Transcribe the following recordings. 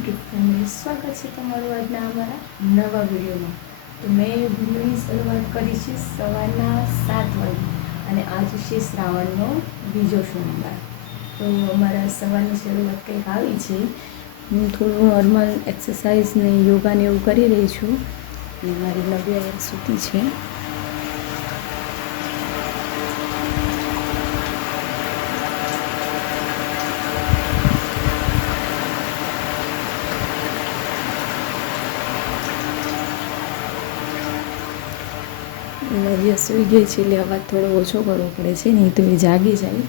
YouTube family, સ્વાગત છે તમારું આજના અમારા નવા વિડીયોમાં। તો મેં વિડીયોની શરૂઆત કરી છે સવારના 7 વાગે અને આજ છે શ્રાવણનો બીજો સોમવાર। તો અમારા સવારની શરૂઆત કંઈક આવી છે। હું થોડું નોર્મલ એક્સરસાઇઝ ને યોગા ને એવું કરી રહી છું અને મારી નવ્યા સૂતી છે। નવ્યા સૂઈ ગઈ છે એટલે અવાજ થોડો ઓછો કરવો પડે છે, નહીં તો એ જાગી જાય।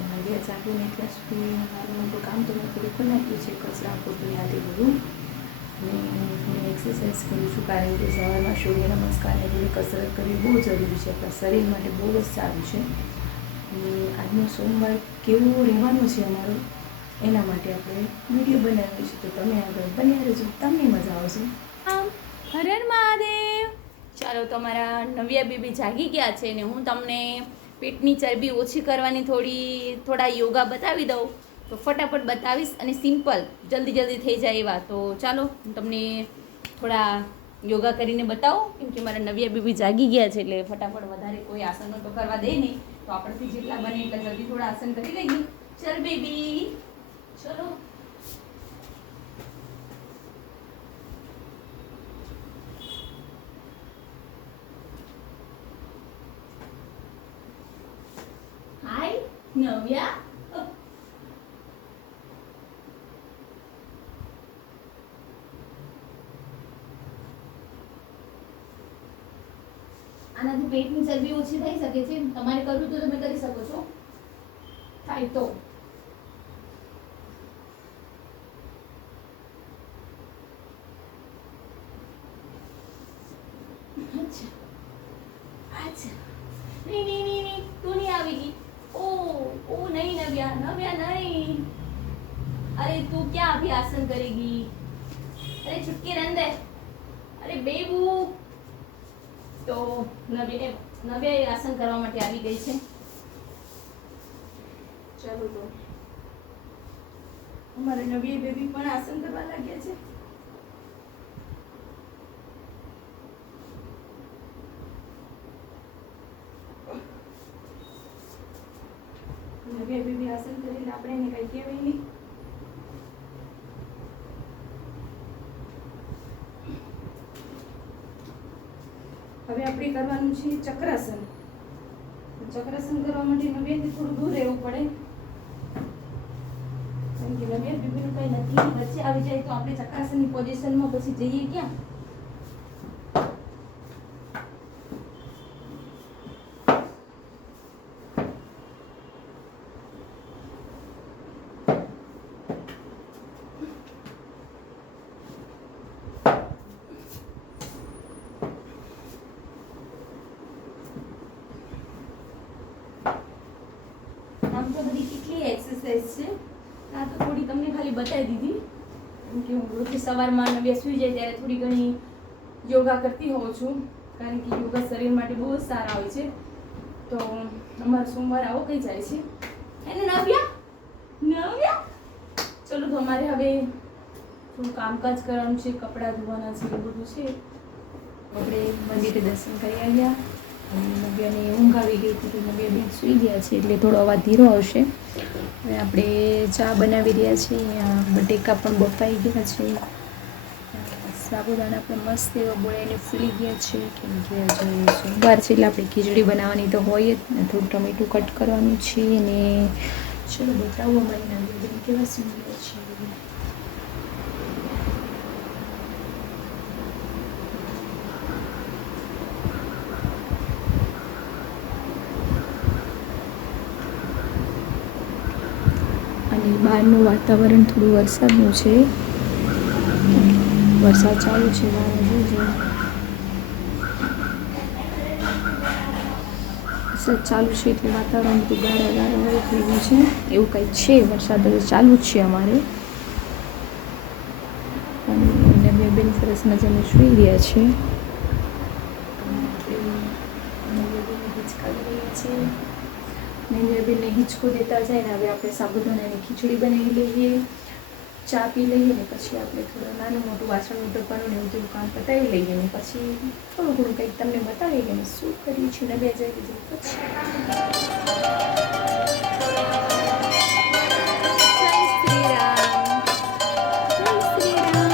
નવ્યા જાગીને ત્યાં સુધી મારું મોટું કામ તો મેં થોડું કરી નાખ્યું છે, કચરા પોતું યાદી બધું। અને હું એક્સરસાઇઝ કરું છું કારણ કે સવારમાં સૂર્ય નમસ્કાર ને થોડી કસરત કરવી બહુ જરૂરી છે, આપણા શરીર માટે બહુ જ સારું છે। અને આજનો સોમવાર કેવો રહેવાનો છે અમારો, એના માટે આપણે વિડીયો બનાવીએ છીએ। તો તમે આગળ બન્યા રહેજો, તમને મજા આવશે। હર હર મહાદેવ। ચાલો, તમારા નવ્યા બેબી જાગી ગયા છે ને હું તમને પેટની ચરબી ઓછી કરવાની થોડા યોગા બતાવી દઉં। તો ફટાફટ બતાવીશ અને સિમ્પલ જલ્દી થઈ જાય એવા। તો ચાલો હું તમને થોડા યોગા કરીને બતાવો, કેમ કે મારા નવ્યા બેબી જાગી ગયા છે એટલે ફટાફટ વધારે કોઈ આસનો તો કરવા દે નહીં, તો આપણથી જેટલા બને એટલા જલ્દી થોડા આસન કરી લઈએ। ચલ બેબી, ચલો। હાય નવ્યા, આનાથી પેટની ચરબી ઓછી થઈ શકે છે। તમારે કરવું તો તમે કરી શકો છો, થાય તો। અચ્છા અચ્છા, નહીં તું નહીં આવી ગઈ। ઓ નહીં નવ્યા નહીં, અરે તું क्या अभी आसन करेगी? अरे छुटकी रहने दे, अरे बेबू। તો નવ્યા આસન કરવા માટે આવી ગઈ છે। ચાલો, તો અમારે નવ્યા બેબી પણ આસન કરવા લાગ્યા છે। નવ્યા બેબી આસન કરીને આપણે એને કઈ કહેવાય નહીં। હવે આપણે કરવાનું છે ચક્રાસન। ચક્રાસન કરવા માટે નવ્યાથી થોડું દૂર રહેવું પડે, કારણ કે નવ્યા બેબીનું કઈ નથી, વચ્ચે આવી જાય તો આપણે ચક્રાસનની પોઝિશનમાં પછી જઈએ ક્યાં। આમ તો બધી કેટલી એક્સરસાઇઝ છે, આ તો થોડી તમને ખાલી બતાવી દીધી, કેમ કે હું રોજ સવારમાં નવ્યા સૂઈ જાય ત્યારે થોડી ઘણી યોગા કરતી હોઉં છું, કારણ કે યોગા શરીર માટે બહુ જ સારા હોય છે। તો અમારો સોમવાર આવો કઈ જાય છે એને નવ્યા। ચલો, તો અમારે હવે થોડું કામકાજ કરવાનું છે, કપડાં ધોવાના છે, એ બધું છે। આપણે મંદિરે દર્શન કરી આવ્યા અને નવ્યાને ઊંઘ આવી ગઈ હતી, તો નવ્યા બેન સૂઈ ગયા છે એટલે થોડો અવાજ ધીરો આવશે। હવે આપણે ચા બનાવી રહ્યા છીએ, અહીંયા બટેકા પણ બફાઈ ગયા છે, સાબુદાણા પણ મસ્ત એવા બોળાઈને ફૂલી ગયા છે, કેમ કે આજે સોમવાર છે એટલે આપણે ખીચડી બનાવવાની તો હોય જ ને। થોડું ટમેટું કટ કરવાનું છે અને ચલો બતાવો અમારી નવ્યા બેન કેવા સૂઈ ગયા છે। અને બહારનું વાતાવરણ થોડું વરસાદનું છે, વરસાદ ચાલુ છે બહાર જોજો। વરસાદ ચાલુ છે એટલે વાતાવરણ બધું ગાળા હોય થઈ ગયું છે, એવું કંઈક છે। વરસાદ હવે ચાલુ જ છે અમારે, અને બે બેન સરસ મજાને સૂઈ રહ્યા છે। નવ્યા બેનને હિંચકો દેતા જાય ને હવે આપણે સાબુદાણાની ખીચડી બનાવી લઈએ। ચા પી લઈએ ને પછી આપણે થોડું નાનું મોટું વાસણ ઉટકવાનું ને એવું બધું કામ પતાવી લઈએ ને પછી થોડું ઘણું કંઈક તમને બતાવી કે શું કર્યું છે ને બે જઈ પછી જય શ્રી રામ જય શ્રી રામ જય શ્રી રામ જય શ્રી રામ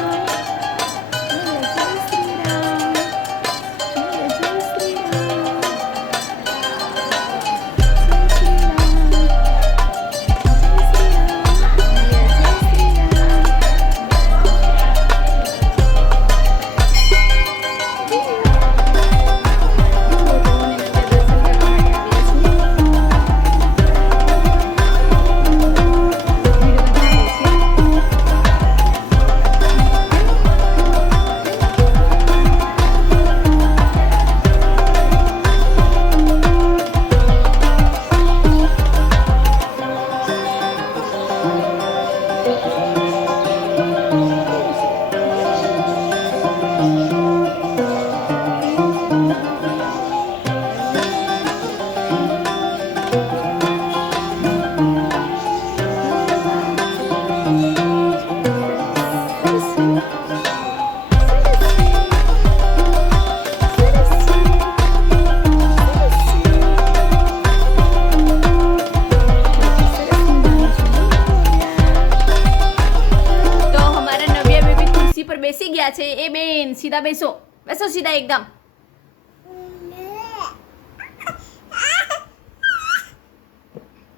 બેસી ગયા છે એ બેન સીધા બેસો બેસો સીધા એકદમ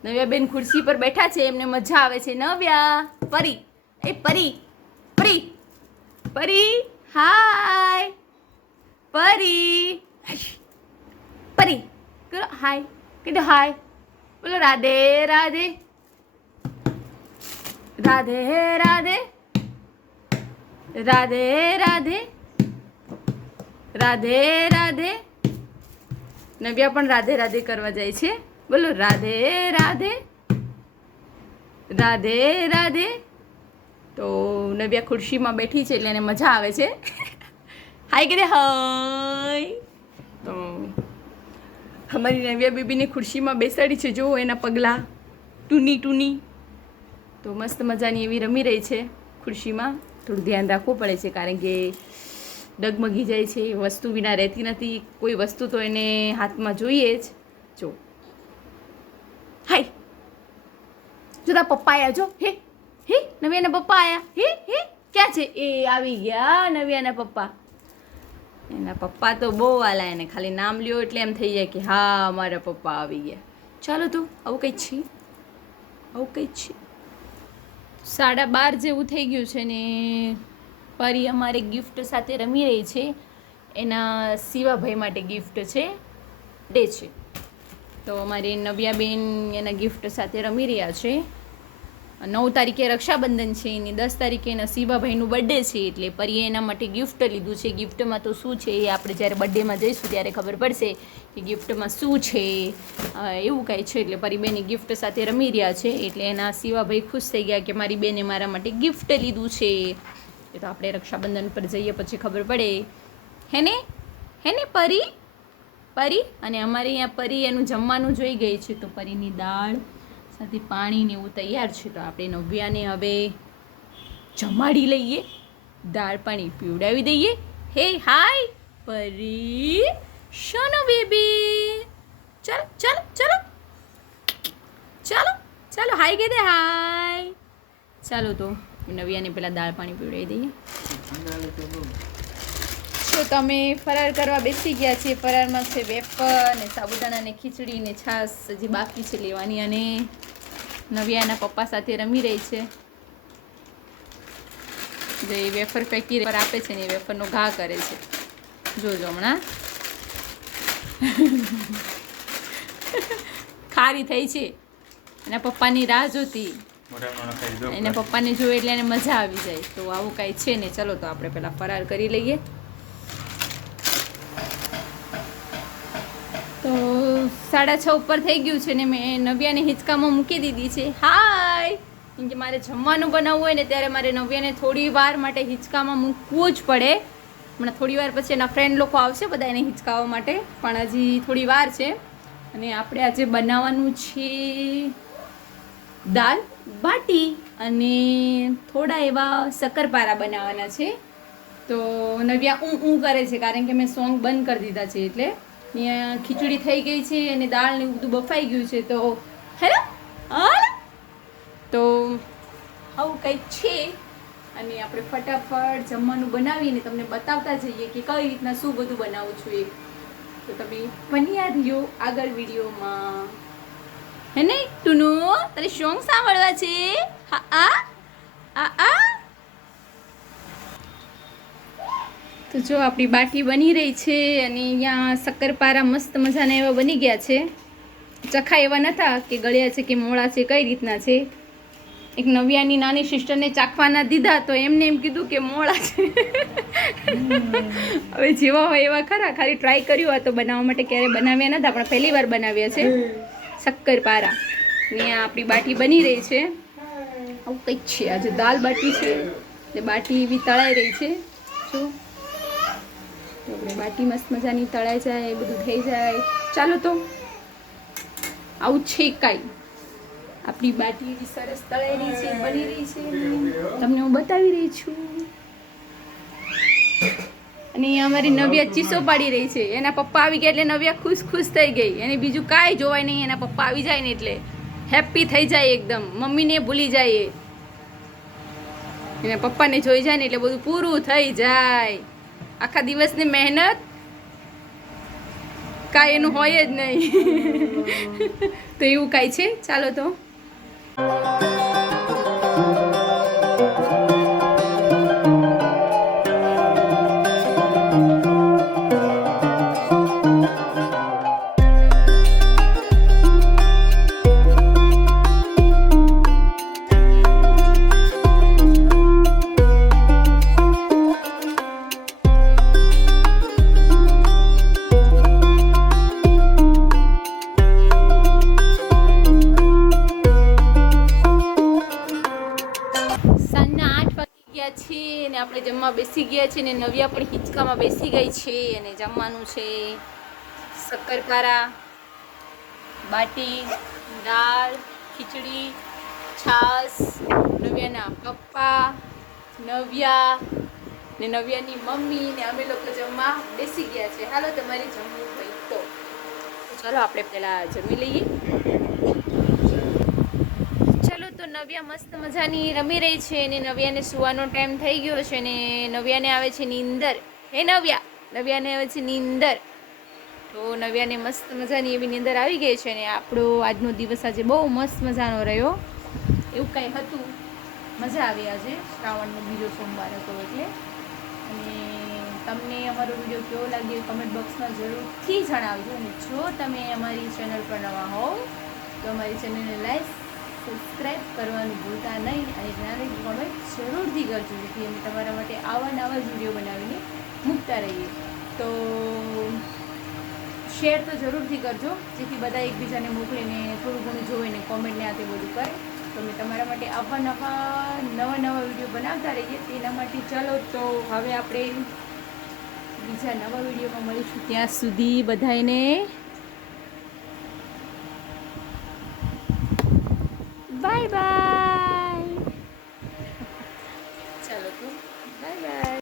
નવ્યા બેન ખુરશી પર બેઠા છે એમને મજા આવે છે નવ્યા પરી એ પરી પરી પરી હાય પરી પરી કરો હાય કીધું હાય બોલો રાધે રાધે રાધે રાધે રાધે રાધે રાધે રાધે નવ્યા પણ રાધે રાધે કરવા જાય છે બોલો રાધે રાધે રાધે રાધે તો નવ્યા ખુરશીમાં બેઠી છે એટલે એને મજા આવે છે હાય કે હાય તો અમારી નવ્યા બેબીને ખુરશીમાં બેસાડી છે જો એના પગલાં ટૂની ટૂની તો મસ્ત મજાની એવી રમી રહી છે ખુરશીમાં થોડું ધ્યાન રાખવું પડે છે કારણ કે ડગમગી જાય છે વસ્તુ વિના રહેતી નથી કોઈ વસ્તુ તો એને હાથમાં જોઈએ જ જો હાય જો તારા પપ્પા આવ્યા જો હે હે નવ્યાના પપ્પા આવ્યા હે હે ક્યાં છે એ આવી ગયા નવ્યાના પપ્પા એના પપ્પા તો બહુ વાલા એને ખાલી નામ લ્યો એટલે એમ થઈ જાય કે હા મારા પપ્પા આવી ગયા ચાલો તું આવું કંઈ છે આવું કંઈ છે 12:30 જેવું થઈ ગયું છે ને પરી અમારે ગિફ્ટ સાથે રમી રહી છે એના શિવાભાઈ માટે ગિફ્ટ છે ડે છે તો અમારી નવ્યાબેન એના ગિફ્ટ સાથે રમી રહ્યા છે 9 તારીખે રક્ષાબંધન છે એની 10 તારીખે એના શિવાભાઈનું બર્થડે છે એટલે પરીએ એના માટે ગિફ્ટ લીધું છે ગિફ્ટમાં તો શું છે એ આપણે જ્યારે બર્થડેમાં જઈશું ત્યારે ખબર પડશે કે ગિફ્ટમાં શું છે એવું કાંઈ છે એટલે પરી બેની ગિફ્ટ સાથે રમી રહ્યા છે એટલે એના શિવાભાઈ ખુશ થઈ ગયા કે મારી બેને મારા માટે ગિફ્ટ લીધું છે એ તો આપણે રક્ષાબંધન પર જઈએ પછી ખબર પડે હેને પરી પરી અને અમારે અહીંયા પરી એનું જમવાનું જોઈ ગઈ છે તો પરીની દાળ સાથે પાણી ને એવું તૈયાર છે તો આપણે નવ્યાને હવે જમાડી લઈએ દાળ પાણી પીવડાવી દઈએ હે હાય પરી શોનો બેબી ચાલો ચાલો ચાલો ચાલો ચાલો હાય કે દે હાય ચાલો તો નવ્યાને પહેલાં દાળ પાણી પીવડાવી દઈએ તો તમે ફરાર કરવા બેસી ગયા છે ફરારમાં છે વેફર ને સાબુદાણા ને ખીચડી ને છાશ હજી બાકી છે લેવાની અને નવ્યાના પપ્પા સાથે રમી રહી છે જે વેફર ફેંકી પર આપે છે ને એ વેફરનો ઘા કરે છે જોજો હમણાં ખારી થઈ છે એના પપ્પાની રાહ જોતી એના પપ્પાને જોવે એટલે એને મજા આવી જાય તો આવું કાંઈ છે ને ચલો તો આપણે પહેલાં ફરાર કરી લઈએ તો 6:30 ઉપર થઈ ગયું છે ને મેં નવ્યાને હિંચકામાં મૂકી દીધી છે હાય કેમ કે મારે જમવાનું બનાવવું હોય ને ત્યારે મારે નવ્યાને થોડી વાર માટે હિંચકામાં મૂકવું જ પડે હમણાં થોડી વાર પછી એના ફ્રેન્ડ લોકો આવશે બધા એને હિંચકાવવા માટે પણ હજી થોડી વાર છે અને આપણે આજે બનાવવાનું છે દાલ બાટી અને થોડા એવા શક્કરપારા બનાવવાના છે. તો નવ્યા ઊં કરે છે કારણ કે મેં સોંગ બંધ કરી દીધા છે એટલે અહીંયા ખીચડી થઈ ગઈ છે અને દાળ ને બધું બફાઈ ગયું છે. તો હેલો તો આવું કંઈક છે અને આપણે ફટાફટ જમવાનું બનાવીને તમને બતાવતા જઈએ કે કઈ રીતના શું બધું બનાવું છું એ. તો તમે બન્યા રહ્યો આગળ વિડીયોમાં. હે ને ટુનુ, તારે સોંગ સાંભળવા છે? હા આ તો જો આપણી બાટી બની રહી છે અને અહીંયા શક્કરપારા મસ્ત મજાના એવા બની ગયા છે. ચખા એવા નતા કે ગળ્યા છે કે મોળા છે કઈ રીતના છે. એક નવ્યાની નાની સિસ્ટરને ચાખવાના દીધા તો એમને એમ કીધું કે મોળા છે. હવે જેવા હોય એવા ખરા, ખાલી ટ્રાય કર્યું આ તો બનાવવા માટે. ક્યારે બનાવ્યા નતા પણ પહેલી વાર બનાવ્યા છે શક્કરપારા. અહીંયા આપણી બાટી બની રહી છે. આવું કંઈક છે. આજે દાલ બાટી છે એટલે બાટી એવી તળાઈ રહી છે. જો આપણે બાટી મસ્ત મજાની તળાઈ જાય, બધું થઈ જાય. ચાલો તો આવું છે કાંઈ. આપણી બાટી એવી સરસ તળાઈ રહી છે, બની રહી છે, તમને હું બતાવી રહી છું. અને અમારી નવ્યા ચીસો પાડી રહી છે. એના પપ્પા આવી ગયા એટલે નવ્યા ખુશ થઈ ગઈ. એને બીજું કાંઈ જોવાય નહીં, એના પપ્પા આવી જાય ને એટલે હેપી થઈ જાય એકદમ. મમ્મીને ભૂલી જાય, એના પપ્પાને જોઈ જાય ને એટલે બધું પૂરું થઈ જાય. આખા દિવસની મહેનત કાંઈ એનું હોય જ નહીં. તો એવું કાંઈ છે. ચાલો તો આપણે જમવા બેસી ગયા છે ને નવ્યા પણ હિંચકામાં બેસી ગઈ છે અને જમવાનું છે શક્કરપારા, બાટી, દાળ, ખીચડી, છાશ, નવ્યાના પપ્પા, નવ્યા ને નવ્યાની મમ્મી ને અમે લોકો જમવા બેસી ગયા છે. હાલો તમારે જમવું હોય તો ચાલો આપણે પહેલા જમી લઈએ. તો નવ્યા મસ્ત મજાની રમી રહી છે ને નવ્યાને સુવાનો ટાઈમ થઈ ગયો છે ને નવ્યાને આવે છે નીંદર. હે નવ્યાને આવે છે નીંદર. તો નવ્યાને મસ્ત મજાની એવી નીંદર આવી ગઈ છે ને આપણો આજનો દિવસ આજે બહુ મસ્ત મજાનો રહ્યો. એવું કંઈ હતું, મજા આવી. આજે શ્રાવણનો બીજો સોમવાર હતો એટલે. અને તમને અમારો વિડીયો કેવો લાગ્યો કમેન્ટ બોક્સમાં જરૂરથી જણાવજો. અને જો તમે અમારી ચેનલ પર નવા હોવ તો અમારી ચેનલને લાઈક સબસ્ક્રાઈબ કરવાનું ભૂલતા નહીં અને જ્ઞાન કોમેન્ટ જરૂરથી કરજો જેથી અમે તમારા માટે આવા નવા વિડીયો બનાવીને મૂકતા રહીએ. તો શેર તો જરૂરથી કરજો જેથી બધા એકબીજાને મોકલીને થોડું ઘણું જોઈને કોમેન્ટને આ તે બધું કરે તો અમે તમારા માટે નવા વિડીયો બનાવતા રહીએ. તેના માટે ચાલો તો હવે આપણે બીજા નવા વિડીયોમાં મળીશું. ત્યાં સુધી બધાને